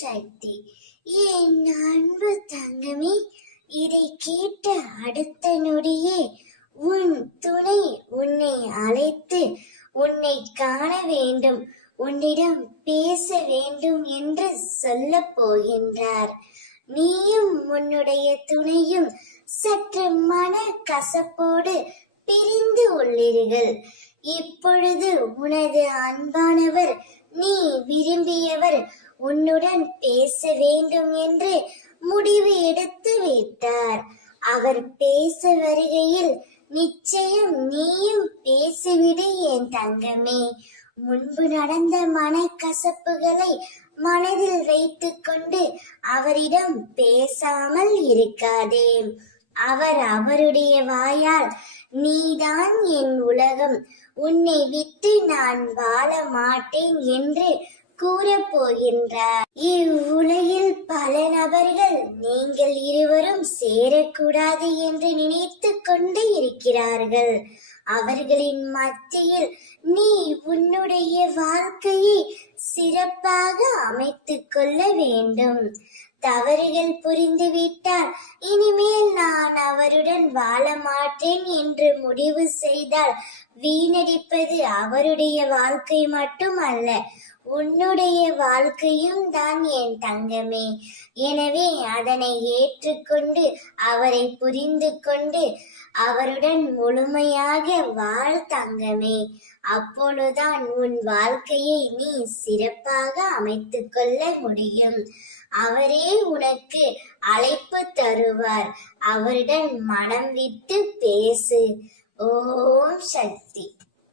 சக்தி. என் அன்பு தங்கமே, இதை கேட்ட அடுத்த நொடியே உன் துணை உன்னை அழைத்து உன்னை காண வேண்டும், உன்னிடம் பேச வேண்டும் என்று சொல்ல போகின்றார். நீயும் உன்னுடைய துணையும் சற்று மன கசப்போடு பிரிந்து உள்ளீர்கள். இப்பொழுது உனது அன்பானவர், நீ விரும்பியவர் உன்னுடன் பேச வேண்டும் என்று முடிவு எடுத்து விட்டார். அவர் பேச வருகையில் நிச்சயம் நீயும் பேசிவிடு என் தங்கமே. முன்பு நடந்த மனக்கசப்புகளை மனதில் வைத்துக் கொண்டு அவரிடம் பேசாமல் இருக்காதே. அவர் அவருடைய வாயால் நீதான் என் உலகம், உன்னை விட்டு நான் வாழ மாட்டேன் என்று கூறப் போகின்றார். இவ்வுலகில் பல நபர்கள் நீங்கள் இருவரும் சேரக்கூடாது என்று நினைத்து கொண்டு இருக்கிறார்கள். அவர்களின் மத்தியில் நீ உன்னுடைய வாழ்க்கையை சிறப்பாக அமைத்துக் கொள்ள வேண்டும். தவறுகள் புரிந்துவிட்டால் இனிமேல் நான் அவருடன் வாழ மாட்டேன் என்று முடிவு செய்தால் வீணடிப்பது அவருடைய வாழ்க்கை மட்டுமல்ல, உன்னுடைய வாழ்க்கையும் தான் என் தங்கமே. எனவே அதனை ஏற்றுக்கொண்டு அவரை புரிந்து கொண்டு அவருடன் முழுமையாக வாழ் தங்கமே. அப்பொழுதுதான் உன் வாழ்க்கையை நீ சிறப்பாக அமைத்துக் கொள்ள முடியும். அவரே உனக்கு அழைப்பு தருவார். அவருடன் மனம் விட்டு பேசு. ஓம் சக்தி.